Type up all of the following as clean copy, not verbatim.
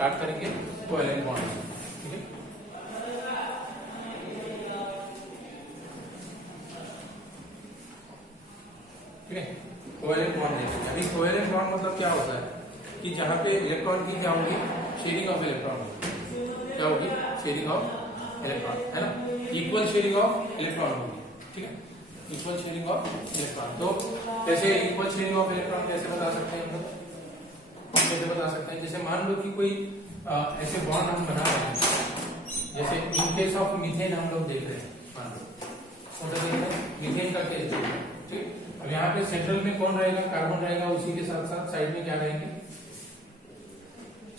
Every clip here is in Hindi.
स्टार्ट करेंगे कोवेलेंट बॉन्ड, ठीक है। ठीक है, कोवेलेंट बॉन्ड देखिए। अभी कोवेलेंट बॉन्ड मतलब क्या होता है कि जहां पे इलेक्ट्रॉन की क्या होगी, शेयरिंग ऑफ इलेक्ट्रॉन, क्या होगी, शेयरिंग ऑफ इलेक्ट्रॉन, है ना, इक्वल शेयरिंग ऑफ इलेक्ट्रॉन होगी, ठीक है, इक्वल शेयरिंग ऑफ इलेक्ट्रॉन। तो कैसे इक्वल शेयरिंग ऑफ इलेक्ट्रॉन कैसे बता सकते हैं हम लोग, कैसे बता सकते हैं, जैसे मान लो कि कोई ऐसे बॉन्ड हम बना रहे हैं, जैसे इन केस ऑफ मीथेन हम लोग देख रहे हैं, मान लो कौन सा देख रहे हैं, मीथेन का केस देख रहे हैं, ठीक। अब यहाँ पे सेंट्रल में कौन रहेगा, कार्बन रहेगा, उसी के साथ साथ साइड में क्या रहेंगे,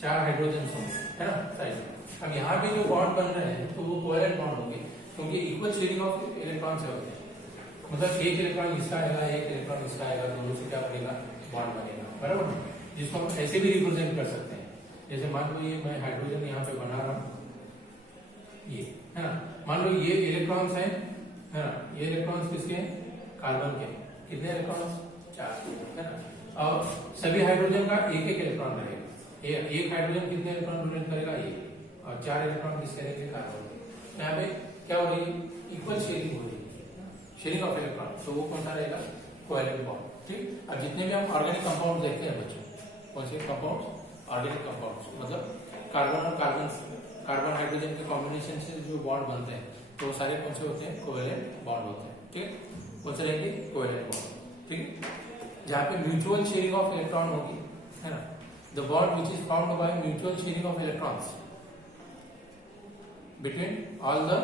4 हाइड्रोजन होंगे, है ना, साइड में। अब यहाँ पे जो बॉन्ड बन रहे हैं तो वो कोवेलेंट बॉन्ड होंगे, क्योंकि इक्वल शेयरिंग ऑफ इलेक्ट्रॉन से होते हैं, मतलब एक इलेक्ट्रॉन इसका आएगा, एक इलेक्ट्रॉन इसका आएगा, दोनों से क्या बनेगा, बॉन्ड बनेगा, बराबर, जिसको हम ऐसे भी रिप्रेजेंट कर सकते हैं। जैसे मान लो ये मैं हाइड्रोजन यहाँ पे बना रहा हूँ, ये है ना, मान लो ये इलेक्ट्रॉन्स हैं, है ना, ये इलेक्ट्रॉन्स किसके हैं, कार्बन के, कितने इलेक्ट्रॉन्स, 4, है ना, और सभी हाइड्रोजन का एक एक इलेक्ट्रॉन रहेगा, एक हाइड्रोजन कितने इलेक्ट्रॉन डोनेट करेगा, ये, और 4 इलेक्ट्रॉन किसके रहेंगे, कार्बन के। यहाँ पे क्या हो रही है, इक्वल शेयरिंग हो रही है, शेयरिंग ऑफ इलेक्ट्रॉन, तो वो कौन सा रहेगा, कोवेलेंट बॉन्ड, ठीक। अब जितने भी हम ऑर्गेनिक कंपाउंड देखते हैं बच्चों, कौन से कंपाउंड, ऑर्गेनिक कंपाउंड्स, मतलब कार्बन और कार्बन हाइड्रोजन के कॉम्बिनेशन से जो बॉन्ड बनते हैं, तो वो सारे कौन से होते हैं, कोवेलेंट बॉन्ड होते हैं, ठीक, कौन से रहेंगे, कोवेलेंट बॉन्ड, ठीक। जहाँ पे म्यूचुअल शेयरिंग ऑफ इलेक्ट्रॉन होगी, है ना, the bond which is formed by mutual sharing of electrons between all the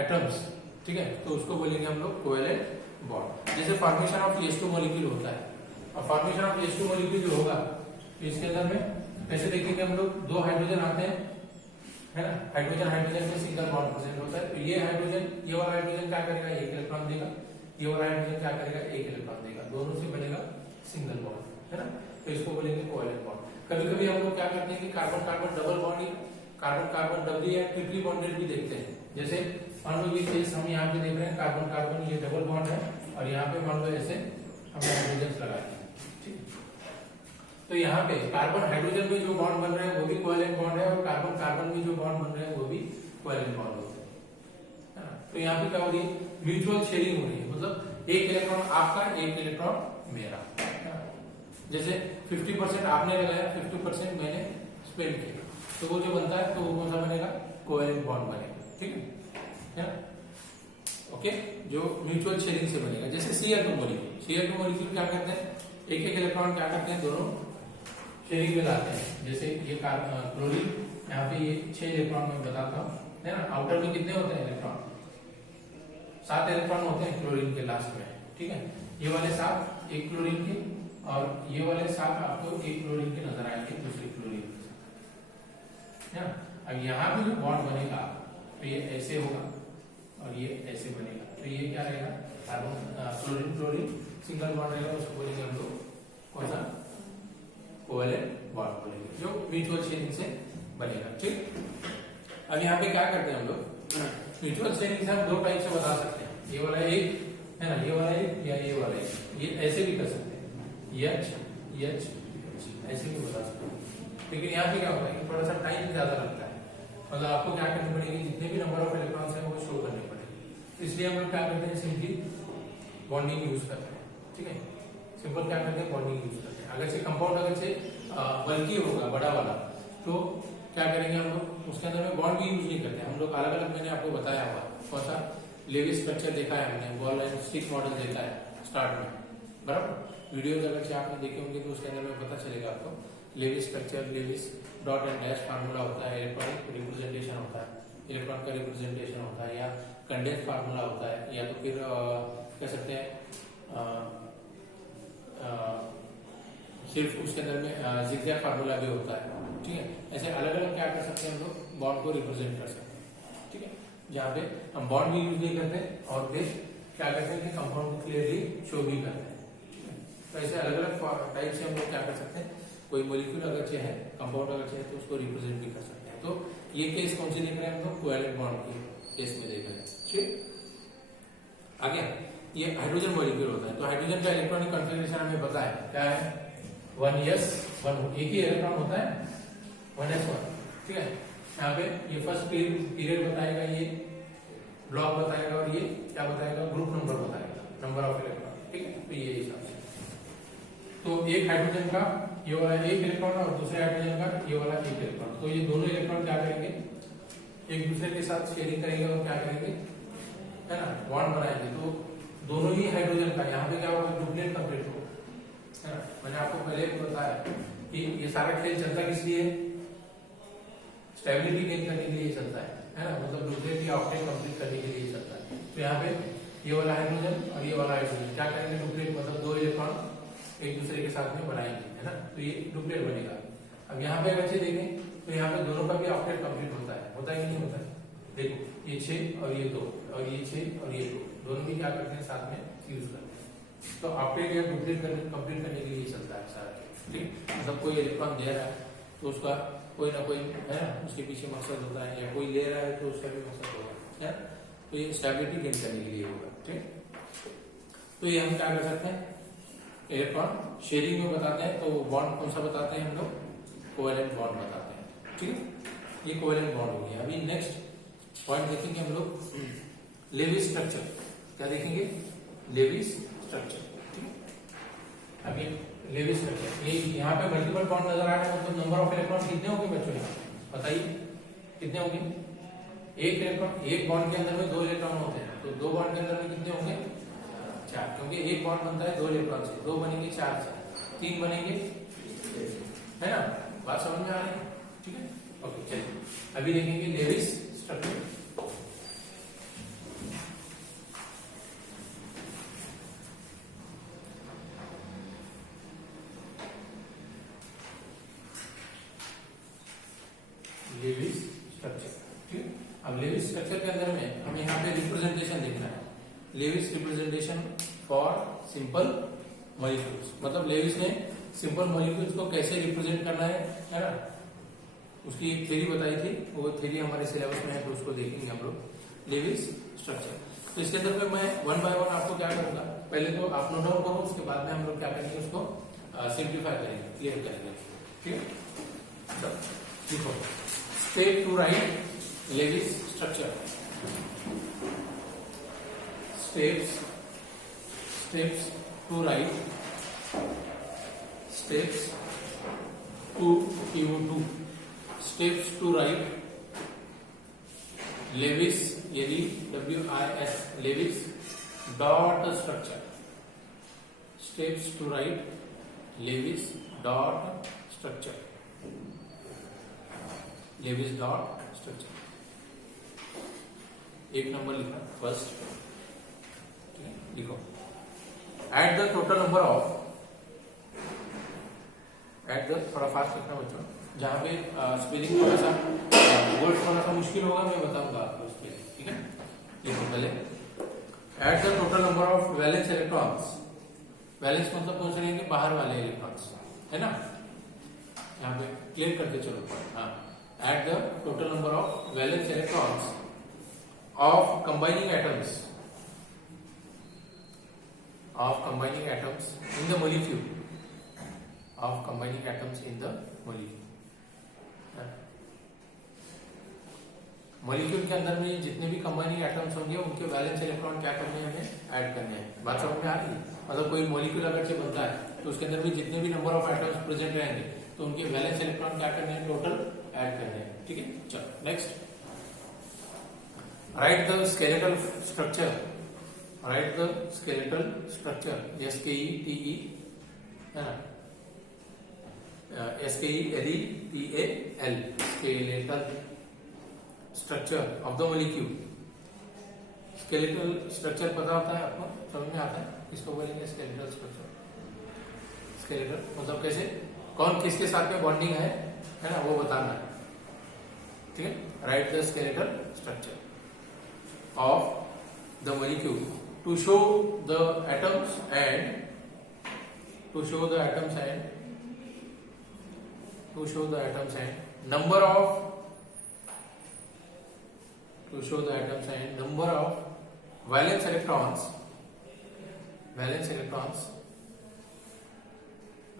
atoms, ठीक है, तो उसको बोलेंगे हम लोग कोवेलेंट बॉन्ड। जैसे फॉर्मेशन ऑफ H2 मॉलिक्यूल होता है, और फॉर्मेशन ऑफ H2 मॉलिक्यूल जो होगा, तो इसके अंदर में कैसे देखेंगे हम लोग, 2 हाइड्रोजन आते हैं, है ना, हाइड्रोजन हाइड्रोजन में सिंगल बॉन्ड प्रेजेंट होता है, तो ये हाइड्रोजन, ये वाला हाइड्रोजन क्या करेगा, 1 इलेक्ट्रॉन देगा, ये वाला हाइड्रोजन क्या करेगा, 1 इलेक्ट्रॉन देगा, दोनों से बनेगा सिंगल बॉन्ड, है ना, तो इसको बोलेंगे कोवेलेंट बॉन्ड। कभी कभी हम लोग क्या करते हैं कि carbon carbon double bond, carbon carbon doubly या ट्रिपली बॉन्डेड भी देखते हैं। जैसे मान लो ये केस हम यहाँ पे देख रहे हैं, कार्बन कार्बन ये डबल बॉन्ड है, और यहाँ पे मान लो ऐसे हमने हाइड्रोजन लगाए, ठीक। तो यहाँ पे कार्बन हाइड्रोजन में जो बॉन्ड बन रहे हैं वो भी कोवेलेंट बॉन्ड है, और कार्बन कार्बन में जो बॉन्ड बन रहे हैं वो भी कोवेलेंट बॉन्ड होते हैं। तो यहाँ पे क्या हो रही है, म्यूचुअल शेयरिंग हो रही है, मतलब एक इलेक्ट्रॉन आपका, एक इलेक्ट्रॉन मेरा, जैसे 50% आपने लगाया, 50% मैंने स्पेंड किया, तो वो जो बनता है तो वो कौन सा बनेगा, कोवेलेंट बॉन्ड बनेगा, ठीक है ना, ओके, जो म्यूचुअल शेयरिंग से बनेगा। जैसे Cl2 मॉलिक्यूल क्या करते हैं, एक एक इलेक्ट्रॉन क्या करते हैं, दोनों शेयरिंग में लाते हैं। जैसे ये क्लोरीन, यहाँ पे ये 6 इलेक्ट्रॉन मैं बताता हूँ, है ना, आउटर में कितने होते हैं इलेक्ट्रॉन, 7 इलेक्ट्रॉन होते हैं क्लोरीन के लास्ट में, ठीक है, ये वाले 7 एक क्लोरीन के, और ये वाले 7 आपको एक क्लोरीन के नजर आएंगे, दूसरी क्लोरीन के, अब यहाँ पे जो बॉन्ड बनेगा तो ये ऐसे होगा और ये ऐसे बनेगा, तो ये क्या रहेगा, carbon chlorine chlorine single bond रहेगा, उसको बोलेंगे हम लोग कौन सा, कोवेलेंट बॉन्ड बोलेंगे, जो म्यूचुअल शेयरिंग से बनेगा, ठीक। अब यहाँ पे क्या करते हैं हम लोग, म्यूचुअल शेयरिंग से हम 2 टाइप से बता सकते हैं, ये वाला एक है ना, ये वाला एक या ये वाला एक, ये ऐसे भी कर सकते हैं, H ऐसे भी बता सकते हैं, लेकिन यहाँ पे क्या होता है कि थोड़ा सा टाइम ज्यादा लगता है, मतलब आपको क्या करनी पड़ेगी, जितने भी नंबर ऑफ इलेक्ट्रॉन्स हैं वो शो करनी पड़ेगी, इसलिए हम लोग क्या करते हैं, सिंपली बॉन्डिंग यूज करते हैं, ठीक है, सिंपल क्या करते हैं, बॉन्डिंग यूज करते हैं। अगर से कंपाउंड अगर से बल्कि होगा बड़ा वाला, तो क्या करेंगे हम लोग, उसके अंदर में बॉन्ड भी यूज नहीं करते हम लोग, अलग अलग, मैंने आपको बताया हुआ, कौन सा लेविस स्ट्रक्चर देखा है हमने, बॉल एंड स्टिक मॉडल देखा है स्टार्ट में, बराबर, वीडियोज अगर से आपने देखे होंगे तो उसके अंदर में पता चलेगा आपको, Lewis structure, Lewis dot and dash formula होता है, इलेक्ट्रॉनिक रिप्रेजेंटेशन होता है, इलेक्ट्रॉन का रिप्रेजेंटेशन होता है, या कंडेंस फार्मूला होता है, या तो फिर कह सकते हैं सिर्फ उसके अंदर में जिगजैग फार्मूला भी होता है, ठीक है, ऐसे अलग अलग क्या कर सकते हैं हम लोग, बॉन्ड को रिप्रेजेंट कर सकते हैं, ठीक है, जहाँ पे हम बॉन्ड भी यूज नहीं करते और फिर क्या करते हैं कि कंपाउंड को क्लियरली शो भी करते हैं, ठीक है। तो ऐसे अलग अलग टाइप से हम लोग क्या कर सकते हैं, कोई मॉलिक्यूल अगर चाहिए, कंपाउंड अगर चाहिए, तो उसको रिप्रेजेंट भी कर सकते हैं। तो ये केस कौन सी देख रहे हैं हम लोग, कोवेलेंट बॉन्ड के केस में देख रहे हैं, ठीक। आगे ये हाइड्रोजन मॉलिक्यूल होता है, तो हाइड्रोजन का इलेक्ट्रॉनिक कॉन्फ़िगरेशन हमें पता है क्या है, 1s1 एक ही इलेक्ट्रॉन होता है 1s1, ठीक है। यहाँ पे ये फर्स्ट पीरियड बताएगा, ये ब्लॉक बताएगा और ये क्या बताएगा, ग्रुप नंबर बताएगा, नंबर ऑफ इलेक्ट्रॉन, ठीक है। तो ये हिसाब से तो एक हाइड्रोजन का ये वाला एक इलेक्ट्रॉन और दूसरे हाइड्रोजन का ये वाला एक इलेक्ट्रॉन, तो ये दोनों इलेक्ट्रॉन क्या करेंगे, एक दूसरे के साथ शेयरिंग करेंगे और क्या करेंगे, है ना, बॉन्ड बनाएंगे। तो दोनों ही हाइड्रोजन का यहाँ पे क्या होगा, डुप्लेट कंप्लीट होगा, है ना। मैंने आपको पहले बताया कि ये सारा खेल चलता किस लिए, स्टेबिलिटी गेन करने के लिए चलता है ना, मतलब डुप्लेट या ऑक्टेट कंप्लीट करने के लिए चलता है। तो यहाँ पे ये वाला हाइड्रोजन और ये वाला हाइड्रोजन क्या करेंगे, डुप्लेट मतलब दो इलेक्ट्रॉन एक दूसरे के साथ में बनाएंगे, है ना, तो ये डुप्लेट बनेगा। अब यहाँ पे बच्चे देखें तो यहाँ पे दोनों का भी ऑक्टेट कंप्लीट होता है कि नहीं होता है, देखो ये 6 और ये 2 और ये 6 और ये 2 दोनों भी क्या करते हैं, साथ में यूज करते हैं। तो ऑक्टेट या डुप्लेट कंप्लीट करने के लिए चलता है सारा, ठीक। मतलब कोई इलेक्ट्रॉन दे रहा है तो उसका कोई ना कोई, है ना, उसके पीछे मकसद होता है, या कोई ले रहा है तो उसका भी मकसद होगा, है। तो ये स्टेबिलिटी गेन करने के लिए होगा, ठीक। तो ये हम क्या कर सकते हैं, इलेक्ट्रॉन शेयरिंग में बताते हैं, तो बॉन्ड कौन सा बताते हैं हम लोग, कोवेलेंट बॉन्ड बताते हैं, ठीक है। ये कोवेलेंट बॉन्ड हो गया। अभी नेक्स्ट पॉइंट देखेंगे हम लोग, लेविस स्ट्रक्चर। क्या देखेंगे, लेविस स्ट्रक्चर, ठीक है। अभी लेविस स्ट्रक्चर, ये यहाँ पे मल्टीपल बॉन्ड नजर आ रहे हैं, मतलब नंबर ऑफ इलेक्ट्रॉन कितने होंगे बच्चों, यहाँ बताइए कितने होंगे, एक इलेक्ट्रॉन, एक बॉन्ड के अंदर में 2 इलेक्ट्रॉन होते हैं, तो 2 बॉन्ड के अंदर में कितने होंगे, 4, क्योंकि एक बॉन्ड बनता है 2 इलेक्ट्रॉन से, 2 बनेंगे 4 से, 3 बनेंगे, है ना, बात समझ में आ रही है, ठीक है। ओके चलिए अभी देखेंगे लेविस स्ट्रक्चर। लेविस स्ट्रक्चर, ठीक है। अब लेविस स्ट्रक्चर के अंदर में हमें यहाँ पे रिप्रेजेंटेशन देखना है, Lewis representation for simple molecules, मतलब लेविस ने सिंपल मॉलिक्यूल्स को कैसे रिप्रेजेंट करना है ना, उसकी एक थ्योरी बताई थी, वो थ्योरी हमारे सिलेबस में है, तो उसको देखेंगे हम लोग, लेविस स्ट्रक्चर। तो इसके अंदर में मैं 1 बाय 1 आपको क्या करूंगा, पहले तो आप नोट डाउन करो, उसके बाद में हम लोग क्या करेंगे, उसको सिंप्लीफाई करेंगे, क्लियर करेंगे, ठीक है। देखो, step to write Lewis structure, steps to write, steps to PO2, steps to write Lewis, यदि WIS Lewis dot structure, steps to write Lewis dot structure, Lewis dot structure, एक नंबर लिखना फर्स्ट, लिखो at the total number of, at the, थोड़ा फास्ट लिखना बच्चों, जहां पे स्पेलिंग थोड़ा सा वर्ड थोड़ा सा मुश्किल होगा, मैं बताऊंगा आपको स्पेलिंग, ठीक है। लिखो पहले, at the total number of valence electrons, valence मतलब कौन से रहेंगे, बाहर वाले इलेक्ट्रॉन्स, है ना, यहाँ पे क्लियर करते चलो, हाँ, at the total number of valence electrons of combining atoms in the molecule, of combining atoms in the molecule, molecule के अंदर में जितने भी कंबाइनिंग एटम्स होंगे उनके वैलेंस इलेक्ट्रॉन क्या करने हैं, हमें ऐड करने हैं। बात समझ में आ रही है, मतलब कोई मॉलिक्यूल अगर से बनता है तो उसके अंदर भी जितने भी नंबर ऑफ एटम्स प्रेजेंट रहेंगे तो उनके वैलेंस इलेक्ट्रॉन क्या करने हैं, टोटल ऐड करने हैं, ठीक है। चलो next, write the skeletal structure, write the skeletal structure, SKETE, है ना, SKELETAL, skeletal structure of the molecule, skeletal structure पता होता है आपको, समझ में आता है, इसको बोलेंगे skeletal structure, skeletal मतलब कैसे, कौन किसके साथ में बॉन्डिंग है ना, वो बताना है, ठीक है। write the skeletal structure of the molecule to show the atoms and to show the atoms and number of, to show the atoms and number of valence electrons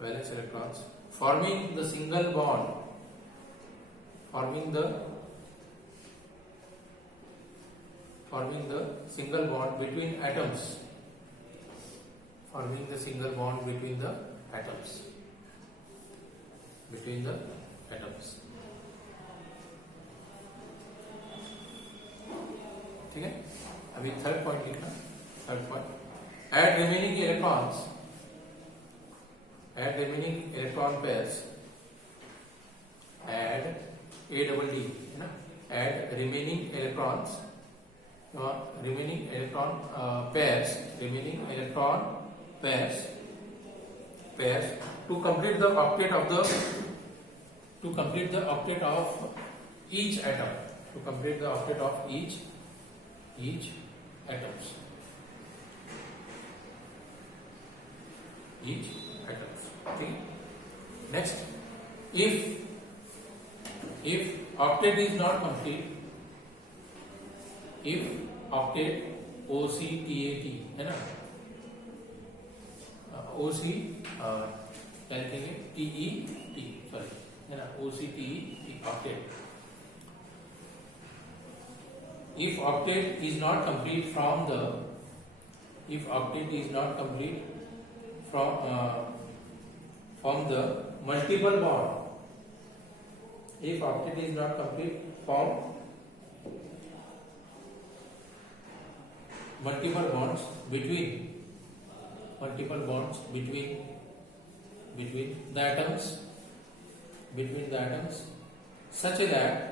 valence electrons forming the single bond, forming the single bond between atoms, forming the single bond between the atoms, ठीक है. अभी थर्ड पॉइंट लिखना. Third point, add remaining electron pairs, add ADD है ना, add remaining electron pairs to complete the octet of each atom, each atoms. Okay. Next, if octet is not complete, if octet OCTAT है ना, OC क्या लिखेंगे, TET सॉरी है ना, OCTET octet. If octet is not complete from the multiple bond, if octet is not complete from multiple bonds between the atoms, such that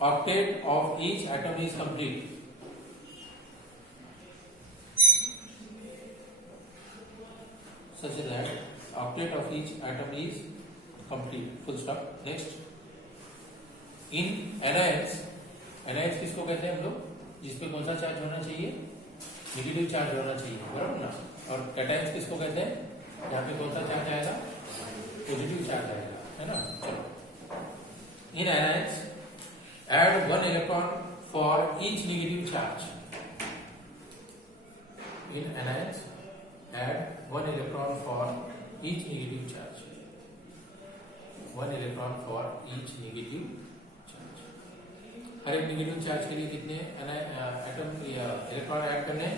octet of each atom is complete, full stop. Next, in anions किसको कहते हैं हम लोग, जिसपे कौन सा चार्ज होना चाहिए, नेगेटिव चार्ज होना चाहिए, बराबर ना. और कैटायंस किसको कहते हैं, यहाँ पे कौन सा चार्ज आएगा, पॉजिटिव चार्ज आएगा, है ना. चलो, in anions add 1 electron for each negative charge. In anions add 1 electron for each negative charge. 1 electron for each negative charge. हर एक नेगेटिव चार्ज के लिए कितने एटम या इलेक्ट्रॉन ऐड करने,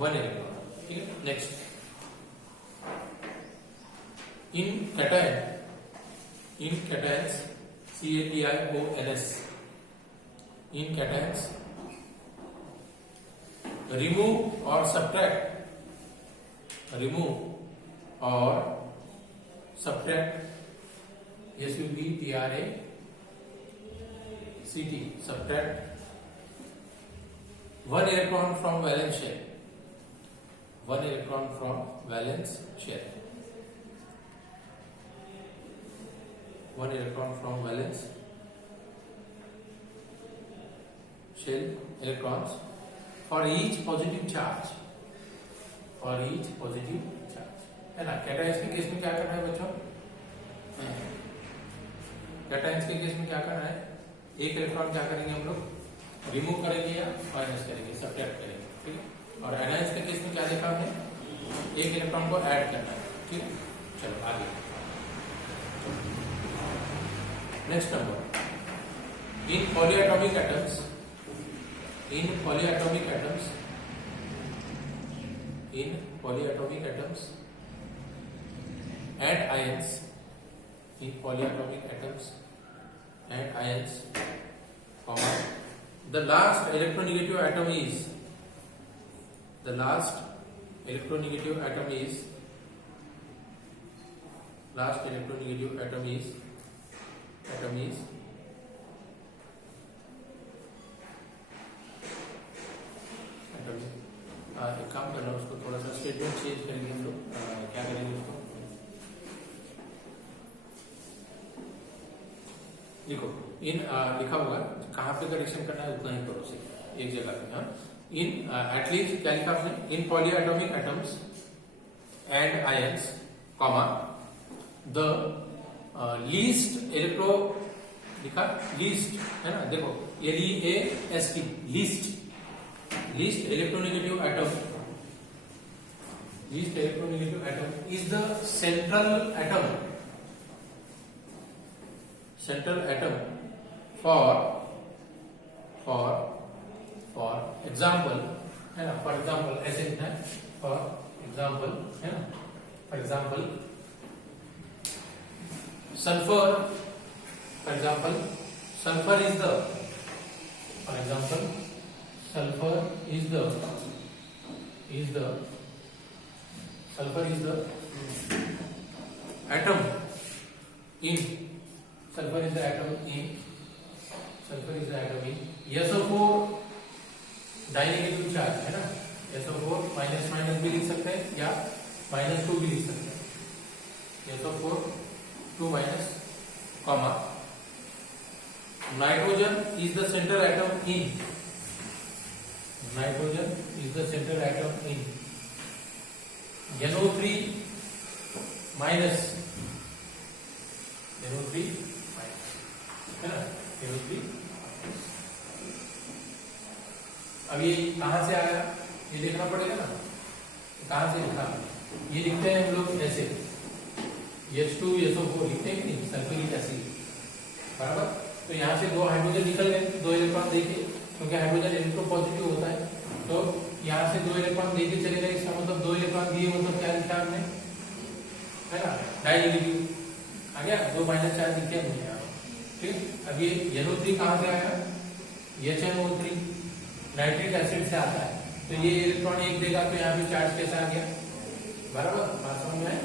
1 इलेक्ट्रॉन. ठीक है. Next, in cations CaTiONs, in cations remove or subtract SUBTRACT, subtract 1 electron from valence shell, 1 electron from valence shell, 1 electron from valence shell electrons for each positive charge, है ना. कैटायंस के केस में क्या करना है बच्चों, कैटायंस के केस में क्या करना है, एक इलेक्ट्रॉन क्या करेंगे हम लोग, रिमूव करेंगे या माइनस करेंगे, सब्ट्रैक्ट करेंगे. ठीक है. और एनायंस के केस में क्या देखा हमने, एक इलेक्ट्रॉन को ऐड करना है. ठीक है. चलो आगे. Next number, in polyatomic atoms and ions, the last electronegative atom is एक काम करना, उसको थोड़ा सा स्टेटमेंट चेंज करेंगे हम लोग. क्या करेंगे उसको, देखो इन लिखा होगा, कहाँ पे करेक्शन करना है उतना ही करो, एक जगह पे. हाँ, इन एटलीस्ट क्या लिखा आपने, in polyatomic atoms and ions comma the least electro लिखा, लीस्ट है ना, देखो LEAST, least electronegative atom least electronegative atom is the central atom for example है ना, for example ऐसे लिखना है, for example है ना, for example sulfur, for example sulfur is the, for example sulfur is the sulfur is the atom in sulfur is the atom in SO4 dinegative charge है ना, SO4 माइनस माइनस भी लिख सकते हैं या -2 भी लिख सकते हैं, SO4 2 minus comma nitrogen is the centre atom in NO3 minus है ना, NO3। अब ये कहां से आया ये देखना पड़ेगा ना, कहां से लिखा, ये लिखते हैं हम लोग ऐसे H2SO4 लिखते हैं कि नहीं, सल्फ्यूरिक एसिड बराबर। तो यहाँ से 2 हाइड्रोजन निकल गए, 2 इलेक्ट्रॉन देके, क्योंकि हाइड्रोजन इलेक्ट्रोपॉजिटिव होता है, तो यहाँ से 2 इलेक्ट्रॉन देके चले गए, इसका मतलब 2 इलेक्ट्रॉन दिए, मतलब क्या लिखा हमने, है ना, डाइनेगेटिव आ गया, 2 माइनस चार्ज लिखे हमने यहाँ, ठीक। अब ये NO3 कहां से आया, HNO3 नाइट्रिक एसिड से आता है, तो ये इलेक्ट्रॉन 1 देगा, तो यहाँ पे चार्ज कैसा आ गया, बराबर, बात समझ में आए।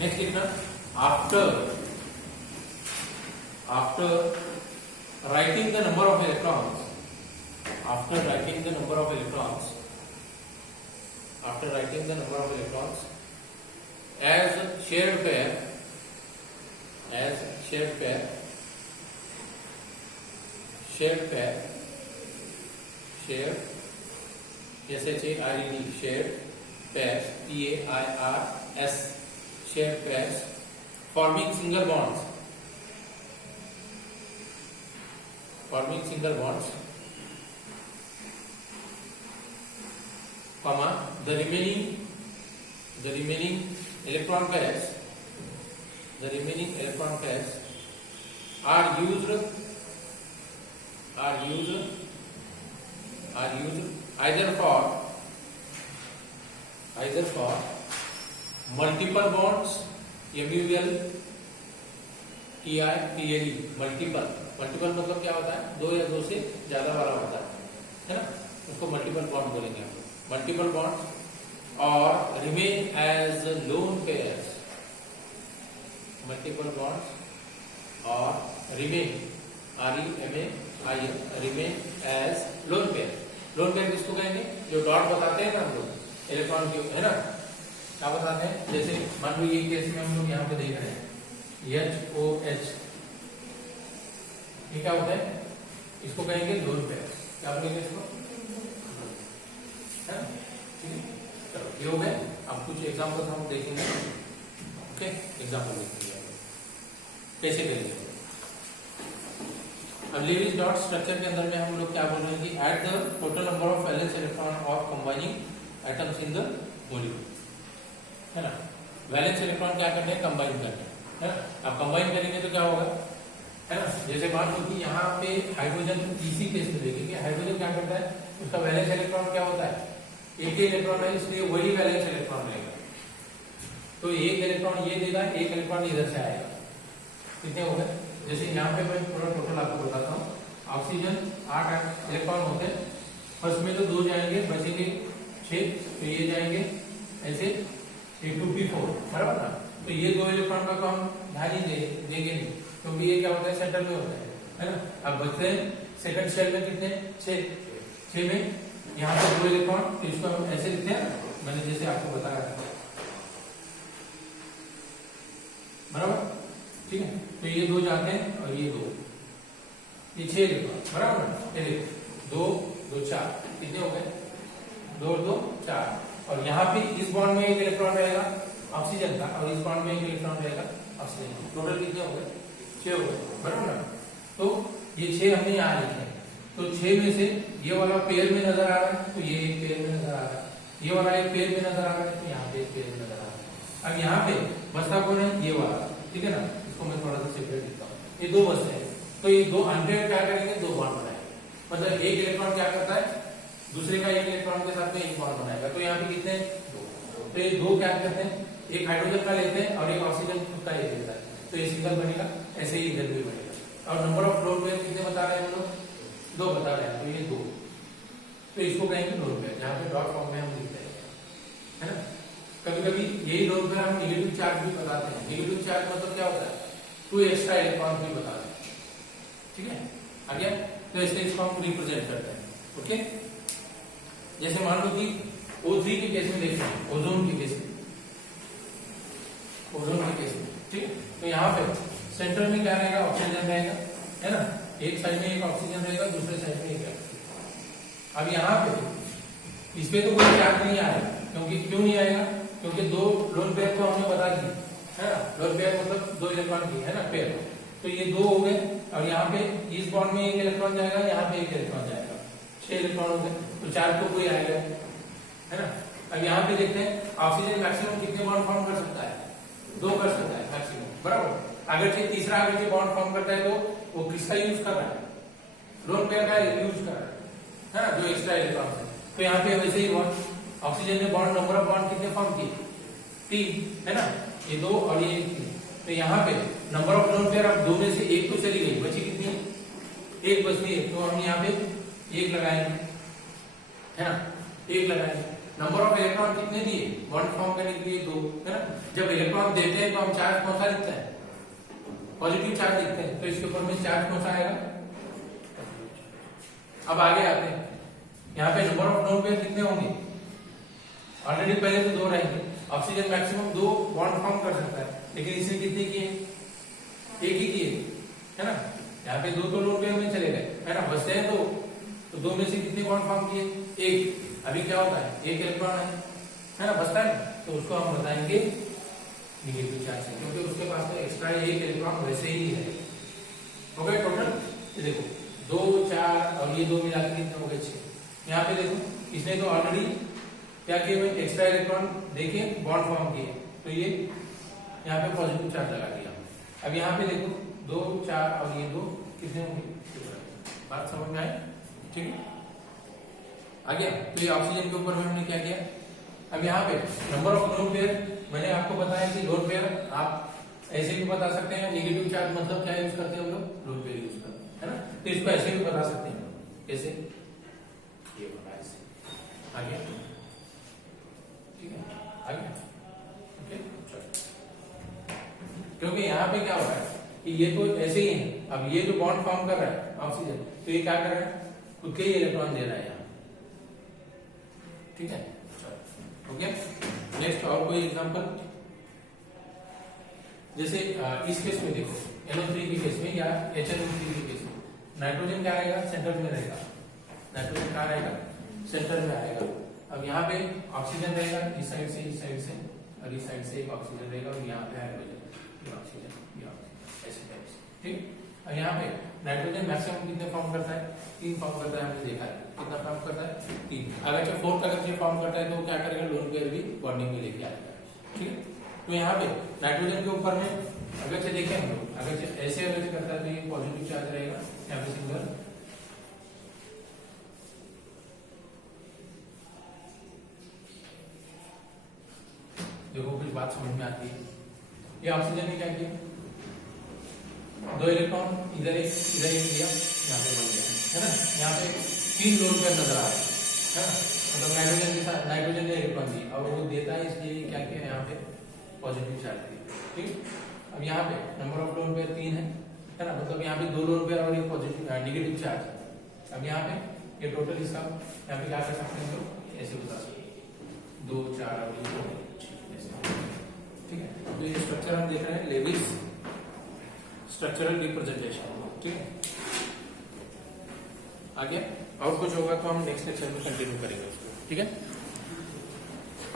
नेक्स्ट लिखना, after writing the number of electrons, as shared pair shared pairs forming single bonds, comma the remaining electron pairs are used either for multiple bonds, MUL TI PLE, multiple मतलब क्या होता है, 2 या 2 से ज्यादा वाला होता है ना, उसको मल्टीपल बॉन्ड बोलेंगे हम लोग, मल्टीपल बॉन्ड, और remain as lone pairs, multiple bonds और remain remain as lone pair. Lone pair किसको कहेंगे, जो डॉट बताते हैं ना हम लोग इलेक्ट्रॉन के, है ना, क्या बताते हैं, जैसे मान लो ये केस में हम लोग यहाँ पे देख रहे हैं HOH, ये क्या होता है, इसको कहेंगे लोन पेयर, क्या बोलेंगे इसको, है ना, चलो ये हो गए। अब कुछ एग्जांपल हम देखेंगे, ओके, एग्जांपल देखेंगे कैसे करेंगे। अब लेविस डॉट स्ट्रक्चर के अंदर में हम लोग क्या बोल रहे हैं कि at the total number of valence electron of combining atoms in the molecule, है ना, वैलेंस इलेक्ट्रॉन क्या करने हैं, कंबाइन करने हैं, है ना। अब कंबाइन करेंगे तो क्या होगा, है ना, जैसे मान लो कि यहाँ पे हाइड्रोजन, इसी केस में देखेंगे हाइड्रोजन क्या करता है, उसका वैलेंस इलेक्ट्रॉन क्या होता है, एक ही इलेक्ट्रॉन है, इसलिए वही वैलेंस इलेक्ट्रॉन रहेगा, तो एक इलेक्ट्रॉन ये देगा, एक इलेक्ट्रॉन इधर से आएगा, कितने हो गए, जैसे यहाँ पे मैं पूरा टोटल आपको बताता हूँ, ऑक्सीजन 8 इलेक्ट्रॉन होते हैं, फर्स्ट में तो 2 जाएंगे, बचेंगे 6, तो ये जाएंगे ऐसे 2p4, बराबर ना, तो ये 2 इलेक्ट्रॉन का तो हम ध्यान ही देंगे नहीं, क्योंकि ये क्या होता है, सेंटर में होता है ना। अब बचते हैं सेकंड शेल में कितने, 6 में यहाँ पे 2 इलेक्ट्रॉन, तो इसको हम ऐसे लिखते हैं, मैंने जैसे आपको बताया था, बराबर, ठीक है, तो ये 2 जाते हैं और ये 2, ये 6 इलेक्ट्रॉन, बराबर, ये देखो 2 2 4, कितने हो गए, 2 2 4, और यहाँ पे इस बॉन्ड में 1 इलेक्ट्रॉन रहेगा ऑक्सीजन का, और इस बॉन्ड में 1 इलेक्ट्रॉन रहेगा ऑक्सीजन, टोटल कितने हो गए, 6 हो गए, बराबर ना। तो ये 6 हमने यहाँ लिखे हैं, तो 6 में से ये वाला पेयर में नजर आ रहा है, तो ये एक पेयर में नजर आ रहा है, ये वाला एक पेज में नजर आ रहा है, तो यहाँ पे एक पेज नजर आ रहा है। अब यहाँ पे बसता कौन है, ये वाला, ठीक है ना, इसको मैं थोड़ा सा सेपरेट लिखता हूँ। ये दो बसते हैं, तो ये दो अनपेयर क्या करेंगे, दो बॉन्ड बनाएंगे, मतलब एक इलेक्ट्रॉन क्या करता है, दूसरे का एक इलेक्ट्रॉन के साथ में एक बॉन्ड बनाएगा। तो यहाँ पे कितने, तो ये दो क्या करते हैं, एक हाइड्रोजन का लेते हैं और एक ऑक्सीजन का एक लेता है, तो ये सिंगल बनेगा। ऐसे ही इधर भी बनेगा। और नंबर ऑफ लोन पेयर कितने बता रहे हैं हम लोग, दो बता रहे हैं, तो ये दो, तो इसको कहेंगे लोन पेयर, यहाँ पे डॉट फॉर्म में हम लिखते हैं, है ना। कभी कभी यही लोन पेयर हम निगेटिव चार्ज भी बताते हैं। निगेटिव चार्ज मतलब क्या होता है, 2 एक्स्ट्रा इलेक्ट्रॉन भी बताते हैं, ठीक है। आगे तो इससे इसको हम रिप्रेजेंट करते हैं, ओके। जैसे मान लो कि O3 के केस में देखते हैं, ओजोन के केस में, ओजोन के केस में, ठीक है। तो यहाँ पे सेंटर में क्या रहेगा, ऑक्सीजन रहेगा, है ना, एक साइड में एक ऑक्सीजन रहेगा, दूसरे साइड में एक ऑक्सीजन। अब यहाँ पे इस पे तो कोई चार्ज नहीं आएगा, क्योंकि क्यों नहीं आएगा, क्योंकि दो लोन पेयर तो हमने बता दी, है ना। लोन पेयर मतलब दो इलेक्ट्रॉन की, है ना, पेयर, तो ये दो हो गए। और यहाँ पे इस बॉन्ड में एक इलेक्ट्रॉन जाएगा, यहाँ पे एक इलेक्ट्रॉन जाएगा, 6 इलेक्ट्रॉन हो गए, तो चार्ज तो कोई आएगा, है ना। अब यहाँ पे देखते हैं ऑक्सीजन मैक्सिमम कितने बॉन्ड फॉर्म कर सकता है, 2 कर सकता है मैक्सिमम, बराबर। अगर से तीसरा अगर से बॉन्ड फॉर्म करता है तो वो किसका यूज कर रहा है, लोन पेयर का यूज कर रहा है ना, जो एक्स्ट्रा इलेक्ट्रॉन है। तो यहाँ पे वैसे ही बॉन्ड, ऑक्सीजन ने बॉन्ड, नंबर ऑफ बॉन्ड कितने फॉर्म किए, 3, है ना, ये 2 और ये 3। तो यहाँ पे नंबर ऑफ लोन पेयर, अब 2 में से 1 तो चली गई, बची कितनी, 1 बचती है, तो हम यहाँ पे 1 लगाएंगे, है ना, 1 लगाएंगे। नंबर ऑफ इलेक्ट्रॉन कितने दिए, बॉन्ड फॉर्म करने के लिए 2, है ना। जब इलेक्ट्रॉन देते हैं तो हम चार्ज कौन सा लिखते हैं, पॉजिटिव चार्ज लिखते हैं, तो इसके ऊपर में चार्ज कौन सा आएगा। अब आगे आते हैं, यहाँ पे नंबर ऑफ लोन पेयर कितने होंगे, ऑलरेडी पहले तो 2 रहेंगे। ऑक्सीजन मैक्सिमम 2 बॉन्ड फॉर्म कर सकता है, लेकिन इसने कितने किए, 1 ही किए, है ना। यहाँ पे 2 तो लोन पेयर में चले गए, है ना, बचते हैं 2, तो 2 में से कितने बॉन्ड फॉर्म किए, 1। अभी क्या होता है, 1 इलेक्ट्रॉन है ना, बचता है, तो उसको हम बताएंगे निगेटिव चार्ज से, क्योंकि उसके पास तो एक्स्ट्रा 1 इलेक्ट्रॉन वैसे ही है। हो गए टोटल, ये देखो 2, 4 और ये 2 मिला के कितने हो गए, 6। यहाँ पे देखो इसने तो ऑलरेडी क्या किए हुए, एक्स्ट्रा इलेक्ट्रॉन देके बॉन्ड फॉर्म किए, तो ये यहाँ पे पॉजिटिव चार्ज लगा दिया। अब यहाँ पे देखो 2, 4 और ये 2 कितने होंगे, बात समझ में आए, ठीक है। आगे तो ये ऑक्सीजन के ऊपर में हमने क्या किया। अब यहाँ पे नंबर ऑफ लोन पेयर, मैंने आपको बताया कि लोन पेयर आप ऐसे भी बता सकते हैं, नेगेटिव चार्ज मतलब क्या यूज करते हैं हम लोग, लोन पेयर यूज करते हैं, है ना। तो इसको ऐसे भी बता सकते हैं, कैसे, ये बता ऐसे। आगे ठीक है, आगे ओके, क्योंकि यहाँ पे क्या हो रहा है कि ये तो ऐसे ही है। अब ये जो बॉन्ड फॉर्म कर रहा है ऑक्सीजन, तो ये क्या कर रहा है, खुद के ही इलेक्ट्रॉन दे रहा है यहाँ, ठीक है। ओके, नेक्स्ट और कोई एग्जांपल, जैसे इस केस में देखो NO3 के केस में या HNO3 के केस में नाइट्रोजन क्या रहेगा, सेंटर में रहेगा, नाइट्रोजन क्या रहेगा, सेंटर में आएगा। अब यहाँ पे ऑक्सीजन रहेगा इस साइड से, इस साइड से, और इस साइड से एक ऑक्सीजन रहेगा, और यहाँ पे हाइड्रोजन, ये ऑक्सीजन, ये ऑक्सीजन, ऐसे टाइप से, ठीक। और यहाँ पे नाइट्रोजन मैक्सिमम कितने फॉर्म करता है, 3 फॉर्म करता है, हमने देखा है कितना फॉर्म करता है, 3। अगर 4th अगर ये फॉर्म करता है तो क्या करेगा, लोन पेयर भी बॉन्डिंग में लेके आएगा, ठीक है। तो यहाँ पे नाइट्रोजन के ऊपर में अगर से देखें हम लोग, अगर से ऐसे अगर से करता है तो ये पॉजिटिव चार्ज रहेगा, यहाँ पे सिंगल, देखो कुछ बात समझ में आती है। ये ऑक्सीजन ने क्या किया, 2 इलेक्ट्रॉन इधर एक दिया, यहाँ पे बन गया, है ना। यहाँ पे 3 लोन पेयर नजर आ रहा है ना, मतलब नाइट्रोजन के साथ नाइट्रोजन ने इलेक्ट्रॉन दी, और वो देता है इसलिए क्या किया, यहाँ पे पॉजिटिव चार्ज दिया, ठीक। अब यहाँ पे नंबर ऑफ लोन पेयर 3 है ना, मतलब यहाँ पे 2 लोन पेयर और एक पॉजिटिव नेगेटिव चार्ज। अब यहाँ पे ये टोटल इसका यहाँ पे क्या कर सकते हैं, तो ऐसे बता सकते हैं 2, 4 और 6, ठीक है। तो ये स्ट्रक्चर हम देख रहे हैं, लेविस स्ट्रक्चरल रिप्रेजेंटेशन, ठीक है। आगे और कुछ होगा तो हम नेक्स्ट लेक्चर में कंटिन्यू करेंगे उसको, ठीक है।